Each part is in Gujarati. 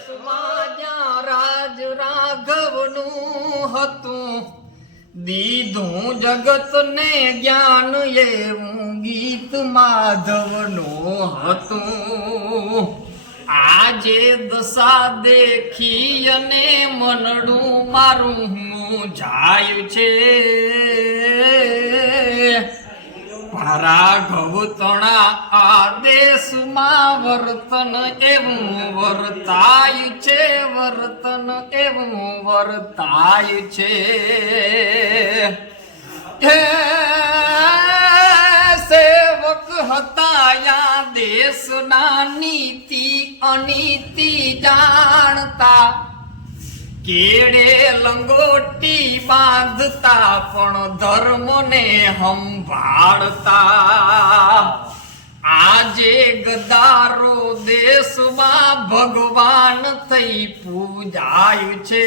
દેશમાં જ્યાં રાજ રાઘવનું હતું, દીધું જગતને જ્ઞાન એવું ગીત માધવનું હતું. આજે દશા દેખી અને મનડું મારું જાય છે. રાઘવ તણા આદેશમાં વર્તન એવું વર્તાય છે, વર્તન એવું વર્તાય છે. હે સેવક હતા યા દેશના નીતિ અનીતિ જાણતા, કેડે લંગોટી બાંધતા પણ ધર્મને સંભાળતા. આજે ગદારો દેશમાં ભગવાન થઈ પૂજાય છે.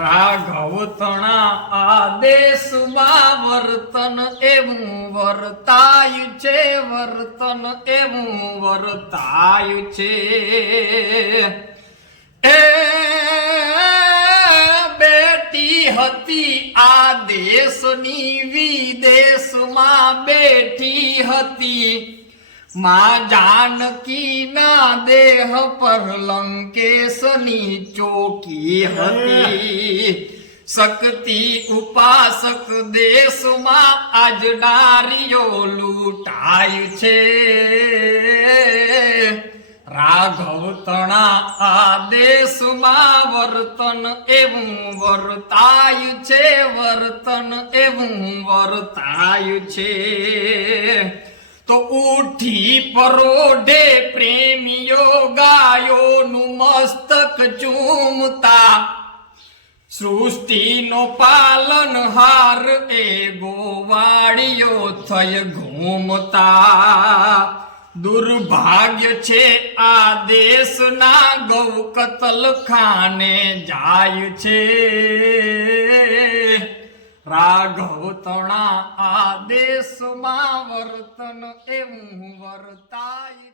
રાઘવ તણા આદેશમાં વર્તન એવું વર્તાય છે, વર્તન એવું વર્તાય છે. એ બેટી હતી આ દેશની વિદેશમાં બેઠી હતી, માં જાનકી ના દેહ પર લંકેશની ચોકી હતી. શક્તિ ઉપાસક દેશમાં આજ નારીઓ લૂંટાય છે. રાઘવ તણા આદેશમાં વર્તન એવું વર્તાય છે, વર્તન એવું વર્તાય છે. તો ઉઠી પરોઢે પ્રેમીઓ ગાયોનું મસ્તક ચૂમતા, સૃષ્ટિનો પાલનહાર એ ગોવાળીઓ થઈ ઘૂમતા. દુર્ભાગ્ય છે આ દેશના ગૌ કતલખાને જાય છે. રાઘવ તણા આદેશમાં વર્તન એવું વર્તાય.